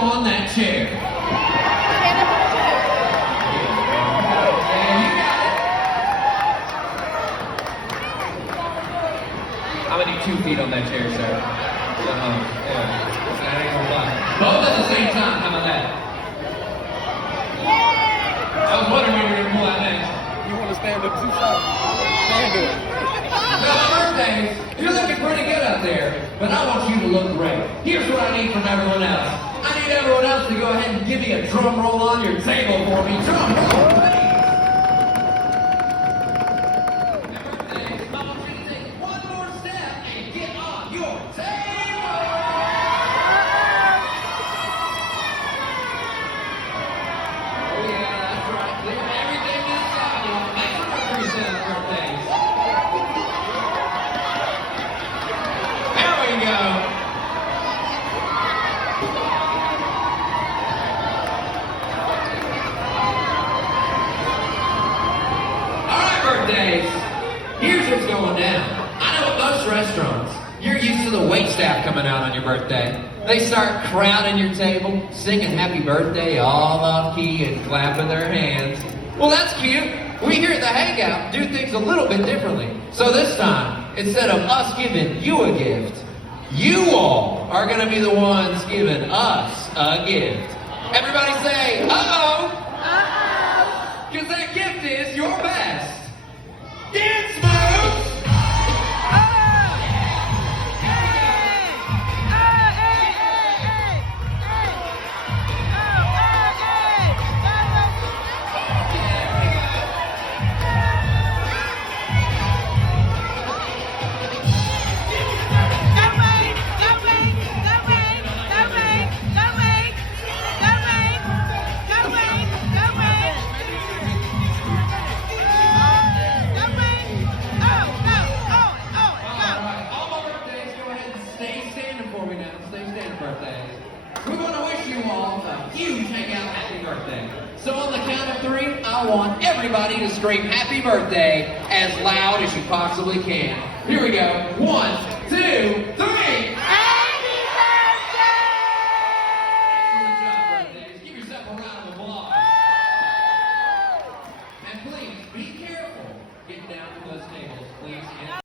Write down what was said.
on that chair. Yeah, you got it. I'm gonna need 2 feet on that chair, sir. Yeah. That ain't gonna fly. Both at the same time. How about that? I was wondering when you were gonna pull out next. You want to stand up 2 shots? Stand up. No, birthdays, you're looking pretty good out there, but I want you to look great. Here's what I need from everyone else. I need everyone else to go ahead and give me a drum roll on your table for me. Drum roll, please. Birthdays, I want you to take one more step and get on your table. Oh yeah, that's right. Clear everything to the side. You want to make sure everybody's birthdays. There we go. All right, birthdays. Here's what's going down. I know at most restaurants, you're used to the waitstaff coming out on your birthday. They start crowding your table, singing happy birthday all off key and clapping their hands. Well, that's cute. We here at the Hangout do things a little bit differently. So this time, instead of us giving you a gift, you all are going to be the ones giving us a gift. Everybody say, uh-oh. Uh-oh. Because that gift is your best. Dance moves. We're going to wish you all a huge Hangout happy birthday. So on the count of 3, I want everybody to scream happy birthday as loud as you possibly can. Here we go. 1, 2, 3.